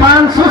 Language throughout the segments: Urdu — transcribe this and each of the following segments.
500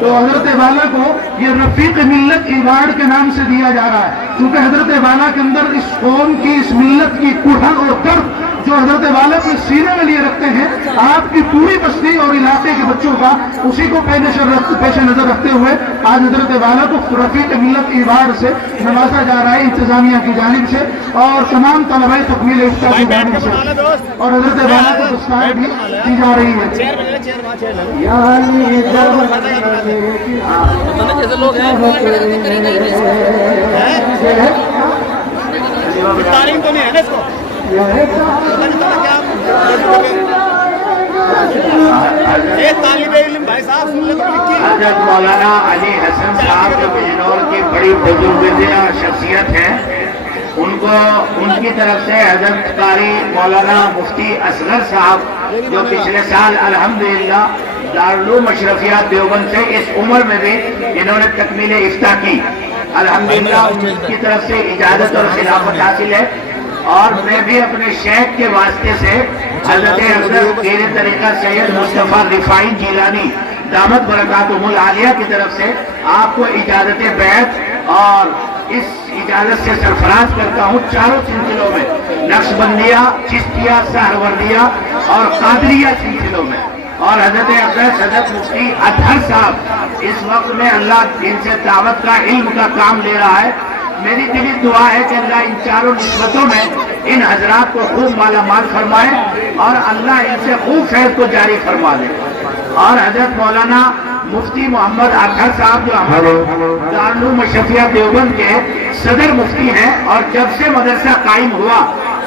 تو حضرت والا کو یہ رفیق ملت ایوارڈ کے نام سے دیا جا رہا ہے، کیونکہ حضرت والا کے اندر اس قوم کی، اس ملت کی کڑھن اور درد جو حضرت والا کے سینے میں لیے رکھتے ہیں، آپ کی پوری بستی اور علاقے کے بچوں کا اسی کو پیش نظر رکھتے ہوئے آج حضرت والا کو رفیق ملت ایوارڈ سے نوازا جا رہا ہے، انتظامیہ کی جانب سے اور تمام طلباء تکمیل افتاء کی جانب سے، اور حضرت والا کو دستار بھی دی جا رہی ہے۔ جیسے لوگ ہیں تعلیم تو نہیں ہے نا اس کو، حضرت مولانا علی حسن صاحب جو بجنور کی بڑی بزرگزیہ شخصیت ہیں، ان کی طرف سے حضرت قاری مولانا مفتی اصغر صاحب جو پچھلے سال الحمدللہ دارالعلوم اشرفیہ دیوبند سے اس عمر میں بھی انہوں نے تکمیل افتاء کی، الحمدللہ ان کی طرف سے اجازت اور خلافت حاصل ہے۔ اور میں بھی اپنے شیخ کے واسطے سے حضرت افضل پیر طریقہ سید مصطفیٰ رفاعی جیلانی دامت برکاتہم العالیہ کی طرف سے آپ کو اجازت بیعت اور اس اجازت سے سرفراز کرتا ہوں چاروں سلسلوں میں، نقشبندیہ، چشتیہ، سہروردیہ اور قادریہ سلسلوں میں۔ اور حضرت افضل حضرت مفتی اطہر صاحب اس وقت میں اللہ ان سے دعوت کا علم کا کام لے رہا ہے۔ میری دلی دعا ہے کہ اللہ ان چاروں نسبتوں میں ان حضرات کو خوب مالا مال فرمائے اور اللہ ان سے خوب فیض کو جاری فرما دے۔ اور حضرت مولانا مفتی محمد اطہر صاحب جو ہمارے دارالعلوم اشرفیہ دیوبند کے صدر مفتی ہیں، اور جب سے مدرسہ قائم ہوا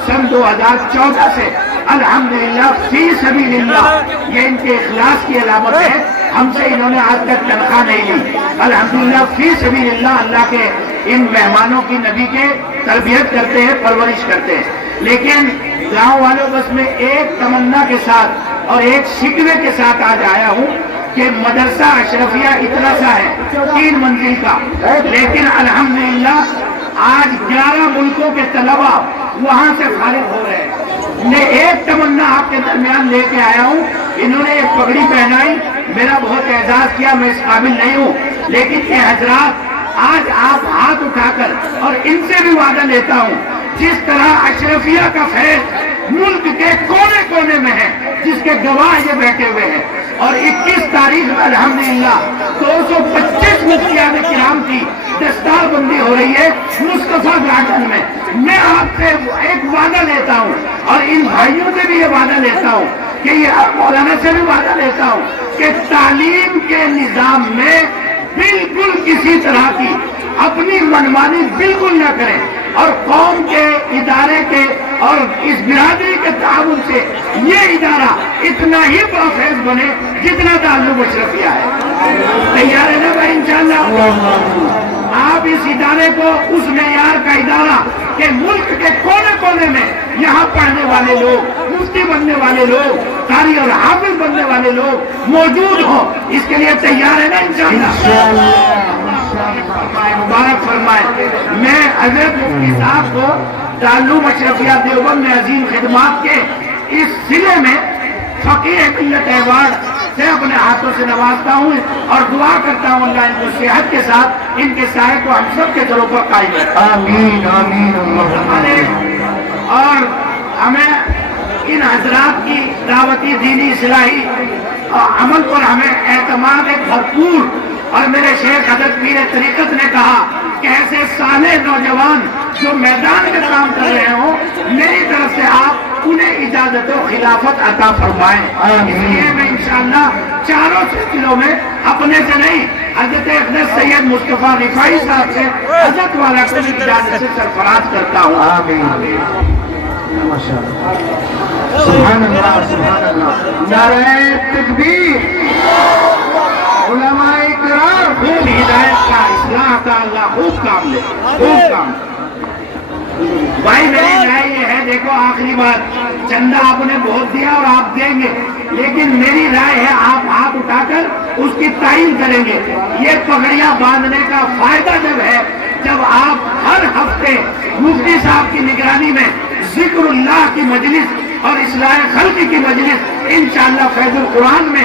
سن 2014 سے الحمدللہ فی سبیل اللہ، یہ ان کے اخلاص کی علامت ہے، ہم سے انہوں نے آج تک تنخواہ نہیں لی، الحمدللہ فی سبیل اللہ اللہ کے ان مہمانوں کی نبی کے تربیت کرتے ہیں، پرورش کرتے ہیں۔ لیکن گاؤں والوں بس میں ایک تمنا کے ساتھ اور ایک شکوے کے ساتھ آج آیا ہوں کہ مدرسہ اشرفیہ اتنا سا ہے 3 منزل کا، لیکن الحمدللہ آج 11 ملکوں کے طلبہ وہاں سے فارغ ہو رہے ہیں۔ میں ایک تمنا آپ کے درمیان لے کے آیا ہوں، انہوں نے ایک پگڑی پہنائی، میرا بہت اعزاز کیا، میں اس قابل نہیں ہوں، لیکن یہ حضرات آج آپ ہاتھ اٹھا کر، اور ان سے بھی وعدہ لیتا ہوں جس طرح اشرفیہ کا فیض ملک کے کونے کونے میں ہے، جس کے گواہ یہ بیٹھے ہوئے ہیں، اور 21 تاریخ میں الحمدللہ 225 مفتیان کرام کی دستار بندی ہو رہی ہے مصطفیٰ گارڈن میں۔ میں آپ سے ایک وعدہ لیتا ہوں اور ان بھائیوں سے بھی یہ وعدہ لیتا ہوں کہ یہ مولانا سے بھی وعدہ لیتا ہوں کہ تعلیم کے نظام میں بالکل کسی طرح کی اپنی منمانی بالکل نہ کریں، اور قوم کے ادارے کے اور اس برادری کے تعاون سے یہ ادارہ اتنا ہی پرفیز بنے جتنا دارالعلوم اشرفیہ ہے۔ تیار ہے نا بھائی انشاءاللہ؟ آپ اس ادارے کو اس معیار کا ادارہ کہ ملک کے کونے کونے میں یہاں پڑھنے والے لوگ، مفتی بننے والے لوگ، قاری اور حافظ بننے والے لوگ موجود ہوں، اس کے لیے تیار ہے نا انشاءاللہ؟ مبارک فرمائے۔ میں حضرت مفتی صاحب کو دارالعلوم اشرفیہ دیوبند میں عظیم خدمات کے اس ضلع میں فقیہ ملت ایوارڈ سے اپنے ہاتھوں سے نوازتا ہوں اور دعا کرتا ہوں اللہ ان کو صحت کے ساتھ ان کے سائے کو ہم سب کے دلوں پر قائم رکھے۔ آمین آمین اور ہمیں ان حضرات کی دعوتی دینی اصلاحی عمل پر ہمیں اعتماد بھرپور، اور میرے شیخ حضرت پیر طریقت نے کہا کہ ایسے صالح نوجوان جو میدان میں کام کر رہے ہوں، میری طرف سے آپ انہیں اجازت و خلافت عطا فرمائیں۔ اس لیے میں انشاءاللہ چاروں سلسلوں میں اپنے سے نہیں، حضرت افضل سید مصطفیٰ رفاعی صاحب سے حضرت والا کو اجازت سے سرفراز کرتا ہوں۔ آمین۔ سبحان اللہ سبحان اللہ، نعرہ تکبیر، علماء کرام خوب ہدایت کا، اصلاح کا اللہ خوب کام لے، خوب کام لے۔ بھائی میری رائے یہ ہے، دیکھو آخری بات، چندہ آپ نے بہت دیا اور آپ دیں گے، لیکن میری رائے ہے آپ ہاتھ اٹھا کر اس کی تعین کریں گے۔ یہ پگڑیاں باندھنے کا فائدہ جب ہے جب آپ ہر ہفتے مفتی صاحب کی نگرانی میں ذکر اللہ کی مجلس اور اصلاح خلق کی مجلس انشاءاللہ فیض القرآن میں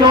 2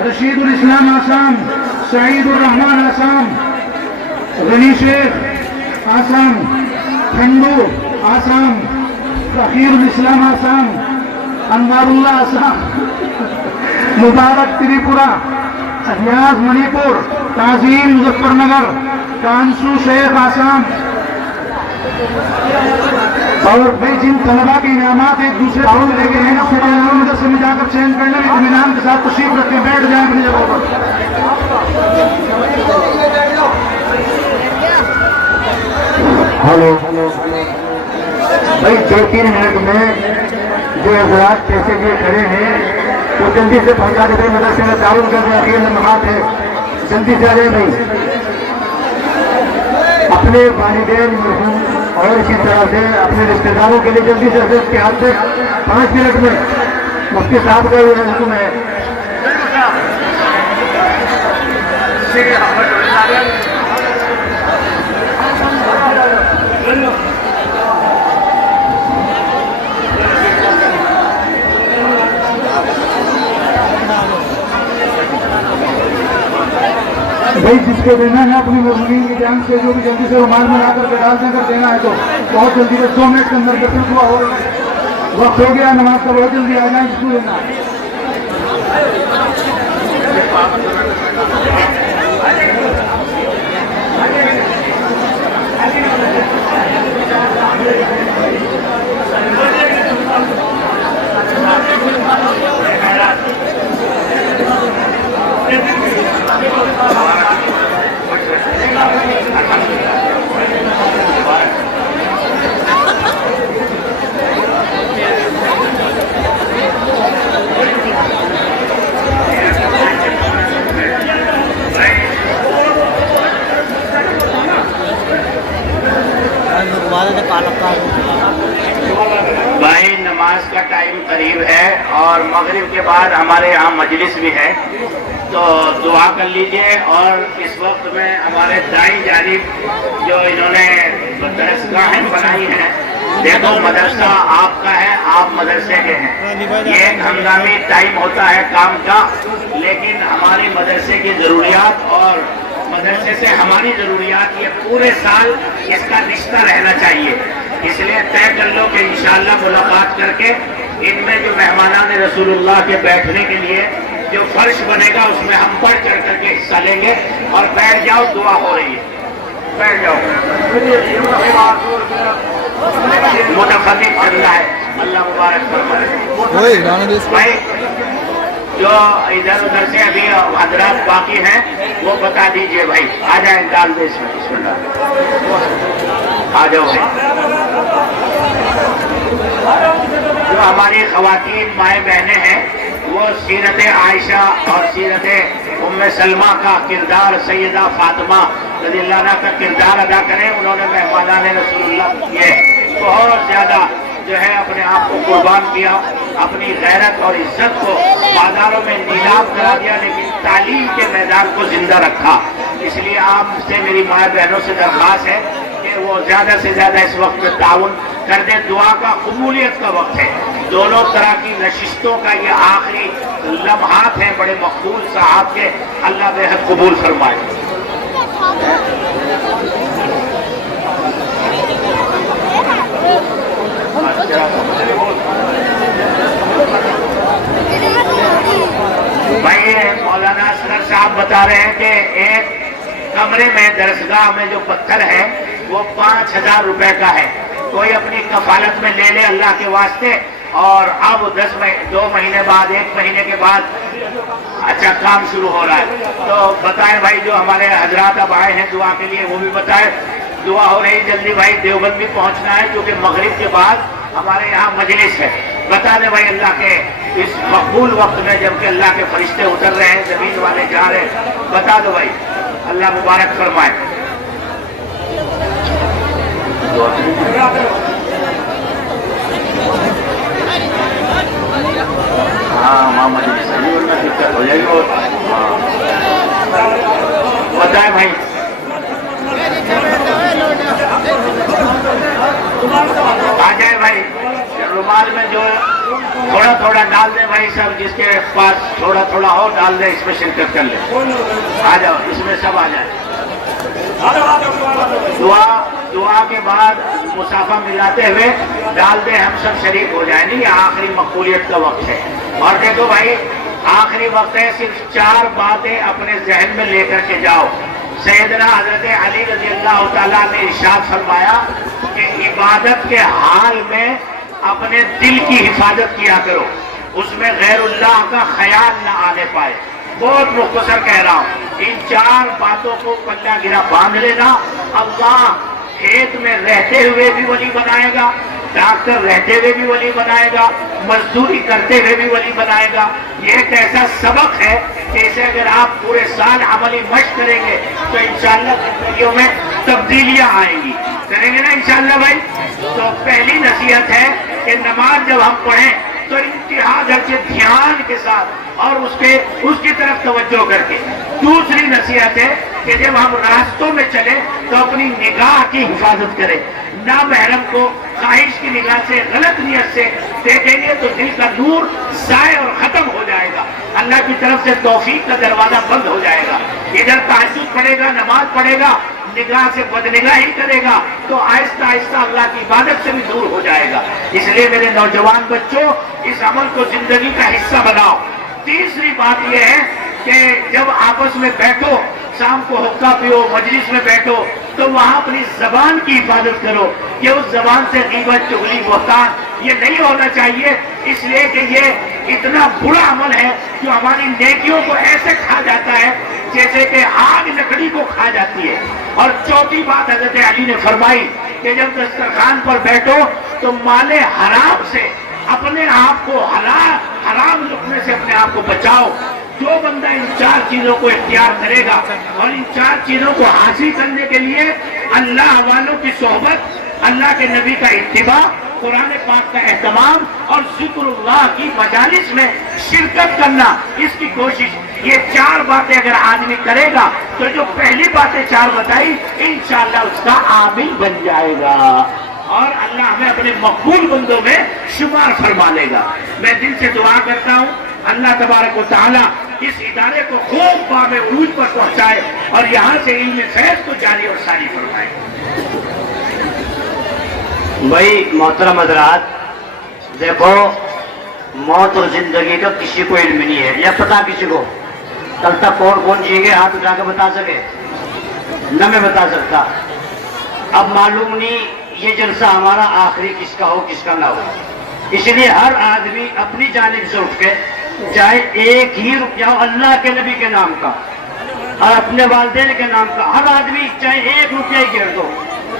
رشید الاسلام آسام، سعید الرحمان آسام، غنی شیخ آسام، کھنڈو آسام، فقیر الاسلام آسام، انوار اللہ آسام، مبارک تریپورہ، ریاض منی پور، تعظیم مظفر نگر، کانسو شیخ آسام. اور بھائی جن طلبا کے انعامات ایک دوسرے کو لے گئے ہیں مدرسے میں جا کر چینج کرنے میں اطمینان کے ساتھ تشریف رکھیں، بیٹھ جائیں اپنی جگہوں پر. ہلو بھائی 2-3 منٹ میں جو حضرات پیسے لیے کھڑے ہیں وہ جلدی سے پہنچا دے. مدرسے میں تعاون کر رہے ہیں، نماز ہے، جلدی سے آ جائے بھائی. اپنے والدین مرحوم اور اسی طرح سے اپنے رشتے داروں کے لیے جلدی سے حضرت کے ہاتھ سے 5 منٹ میں مفتی صاحب کا یہ حکم ہے. بھائی جس کو دینا ہے اپنی مضمون کی جان سے جو بھی جلدی سے رومال میں لا کر کے ڈال دیں کر دینا ہے تو بہت جلدی سے 2 منٹ کے اندر کرتے ہوا ہو رہا ہے. وقت ہو گیا نماز کا، بہت جلدی آ جائیں جس کو دینا ہے. بھائی نماز کا ٹائم قریب ہے اور مغرب کے بعد ہمارے یہاں مجلس بھی ہے، تو دعا کر لیجئے. اور اس وقت میں ہمارے دائیں جانب جو انہوں نے درسگاہیں بنائی ہیں، دیکھو مدرسہ آپ کا ہے، آپ مدرسے کے ہیں. یہ ایک ہنگامی ٹائم ہوتا ہے کام کا، لیکن ہماری مدرسے کی ضروریات اور مدرسے سے ہماری ضروریات یہ پورے سال اس کا رشتہ رہنا چاہیے. اس لیے طے کر لو کہ انشاءاللہ ملاقات کر کے ان میں جو مہمانان رسول اللہ کے بیٹھنے کے لیے جو فرش بنے گا اس میں ہم بڑھ چڑھ کر کے حصہ لیں گے. اور بیٹھ جاؤ، دعا ہو رہی ہے، بیٹھ جاؤ. متفرق چل رہا ہے، اللہ مبارک فرمائے. بھائی جو ادھر ادھر سے ابھی حضرات باقی ہیں وہ بتا دیجئے. بھائی آ جائیں، ڈال دے اس میں. بسم اللہ، آ جاؤ بھائی. جو ہماری خواتین مائیں بہنیں ہیں وہ سیرت عائشہ اور سیرت ام سلمہ کا کردار، سیدہ فاطمہ رضی اللہ عنہ کا کردار ادا کریں. انہوں نے مہمانان رسول اللہ یہ بہت زیادہ جو ہے اپنے آپ کو قربان کیا، اپنی غیرت اور عزت کو بازاروں میں نیلام کرا دیا، لیکن تعلیم کے میدان کو زندہ رکھا. اس لیے آپ سے میری ماں بہنوں سے درخواست ہے کہ وہ زیادہ سے زیادہ اس وقت میں تعاون کر دیں. دعا کا قبولیت کا وقت ہے. دونوں طرح کی نشستوں کا یہ آخری لمحات ہیں بڑے مقبول صاحب کے. اللہ بے حد قبول فرمائے. بھائی مولانا اصغر صاحب بتا رہے ہیں کہ ایک کمرے میں درسگاہ میں جو پتھر ہے وہ 5000 روپے کا ہے. کوئی اپنی کفالت میں لے لے اللہ کے واسطے. اور اب 2 مہینے بعد، 1 مہینے کے بعد اچھا کام شروع ہو رہا ہے. تو بتائیں بھائی جو ہمارے حضرات اب آئے ہیں دعا کے لیے وہ بھی بتائیں. دعا ہو رہی جلدی بھائی. دیوبند بھی پہنچنا ہے کیونکہ مغرب کے بعد ہمارے یہاں مجلس ہے. بتا دیں بھائی اللہ کے اس مقبول وقت میں جبکہ اللہ کے فرشتے اتر رہے ہیں، زمین والے جا رہے ہیں، بتا دو بھائی. اللہ مبارک فرمائے. ہاں وہاں مجلس میں دقت ہو جائے گی. بتائیں بھائی. آ جائے بھائی. رومال میں جو تھوڑا تھوڑا ڈال دیں بھائی سب، جس کے پاس تھوڑا تھوڑا ہو ڈال دیں، اس میں شرکت کر لیں. آ جاؤ، اس میں سب آ جائیں. دعا کے بعد مسافہ ملاتے ہوئے ڈال دیں، ہم سب شریک ہو جائیں. نہیں، یہ آخری مقبولیت کا وقت ہے. اور دیکھو بھائی، آخری وقت ہے، صرف 4 باتیں اپنے ذہن میں لے کر کے جاؤ. سیدنا حضرت علی رضی اللہ تعالیٰ نے ارشاد فرمایا کہ عبادت کے حال میں اپنے دل کی حفاظت کیا کرو، اس میں غیر اللہ کا خیال نہ آنے پائے. بہت مختصر کہہ رہا ہوں، ان 4 باتوں کو پلہ گرا باندھ لینا. اللہ کھیت میں رہتے ہوئے بھی ولی بنائے گا، ڈاکٹر رہتے ہوئے بھی ولی بنائے گا، مزدوری کرتے ہوئے بھی ولی بنائے گا. یہ ایک ایسا سبق ہے کہ اسے اگر آپ پورے سال عملی مشق کریں گے تو انشاءاللہ زندگیوں میں تبدیلیاں آئیں گی. کریں گے نا انشاءاللہ بھائی؟ تو پہلی نصیحت ہے کہ نماز جب ہم پڑھیں تو انتہا درجے دھیان کے ساتھ اور اس کی طرف توجہ کر کے. دوسری نصیحت ہے کہ جب ہم راستوں میں چلیں تو اپنی نگاہ کی حفاظت کریں. نامحرم کو خواہش کی نگاہ سے، غلط نیت سے دیکھیں گے تو دل کا نور ضائع اور ختم ہو جائے گا. اللہ کی طرف سے توفیق کا دروازہ بند ہو جائے گا. ادھر تہجد پڑھے گا، نماز پڑھے گا، نگاہ سے بدنگاہی کرے گا تو آہستہ آہستہ اللہ کی عبادت سے بھی دور ہو جائے گا. اس لیے میرے نوجوان بچوں، اس عمل کو زندگی کا حصہ بناؤ. تیسری بات یہ ہے کہ جب آپس میں بیٹھو، شام کو حقہ پیو، مجلس میں بیٹھو، تو وہاں اپنی زبان کی حفاظت کرو کہ اس زبان سے غیبت، چغلی، بہتان یہ نہیں ہونا چاہیے. اس لیے کہ یہ اتنا برا عمل ہے جو ہماری نیکیوں کو ایسے کھا جاتا ہے جیسے کہ آگ لکڑی کو کھا جاتی ہے. اور چوتھی بات حضرت علی نے فرمائی کہ جب دسترخوان پر بیٹھو تو مال حرام سے اپنے آپ کو حرام لقمے سے اپنے آپ کو بچاؤ. جو بندہ ان 4 چیزوں کو اختیار کرے گا اور ان 4 چیزوں کو حاصل کرنے کے لیے اللہ والوں کی صحبت، اللہ کے نبی کا اتباع، قرآن پاک کا اہتمام اور ذکر اللہ کی مجالس میں شرکت کرنا، اس کی کوشش، یہ 4 باتیں اگر آدمی کرے گا تو جو پہلی باتیں 4 بتائی انشاءاللہ اس کا عامل بن جائے گا اور اللہ ہمیں اپنے مقبول بندوں میں شمار فرما لے گا. میں دل سے دعا کرتا ہوں اللہ تبارک و تعالیٰ اس ادارے کو خوب باب عروج پر پہنچائے اور یہاں سے علم فیض کو جاری اور ساری فرمائے. بھائی محترم حضرات، دیکھو موت اور زندگی کا کسی کو علم نہیں ہے. یا پتا کسی کو کل تک کون جیے گے؟ ہاتھ اٹھا کے بتا سکے؟ نہ میں بتا سکتا. اب معلوم نہیں یہ جلسہ ہمارا آخری کس کا ہو کس کا نہ ہو. اس لیے ہر آدمی اپنی جانب سے اٹھ کے چاہے 1 ہی روپیہ ہو اللہ کے نبی کے نام کا اور اپنے والدین کے نام کا، ہر آدمی چاہے 1 روپیہ ہی گھیر دو،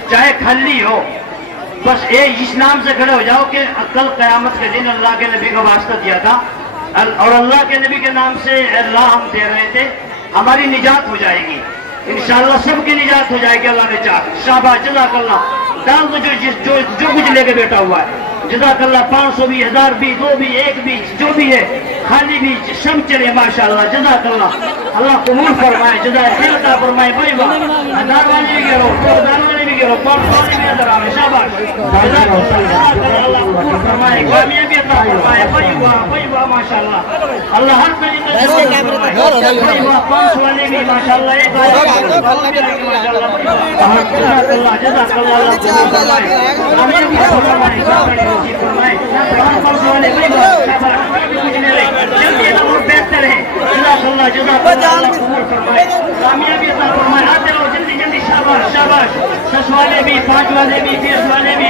چاہے کھلی ہو، بس اس نام سے کھڑے ہو جاؤ کہ کل قیامت کے دن اللہ کے نبی کا واسطہ دیا تھا اور اللہ کے نبی کے نام سے اللہ ہم دے رہے تھے، ہماری نجات ہو جائے گی انشاءاللہ. سب کی نجات ہو جائے گی اللہ نے چاہ. شاباش، جزاک اللہ. ڈال دو جو کچھ لے کے بیٹھا ہوا ہے. جزاک اللہ. 500 بھی، 1000 بھی، 2 بھی، 1 بھی، جو بھی ہے، خالی بھی سب چلے ماشاءاللہ. جزاک اللہ. اللہ قبول فرمائے، جزائے خیر عطا فرمائے. بھائی واہ، 1000 والے بھی گرو، 2000 والے بھی گرو، 500 والے بھی ادھر آئے. شاباش، جزاک اللہ. اللہ قبول فرمائے، کامیابی عطا فرمائے. بھائی واہ ماشاءاللہ. اللہ ہر طریقے سے فرمائے. بھائی واہ، 500 والے بھی ماشاءاللہ. ایک ماشاءاللہ. جزاک اللہ، جزاک اللہ. اللہ قبول فرمائے، کامیابی فرمائے. کامیابی فرمائے. آتے رہو جلدی جلدی. شاباش شاباش. 10 والے بھی، 5 والے بھی، 20 والے بھی.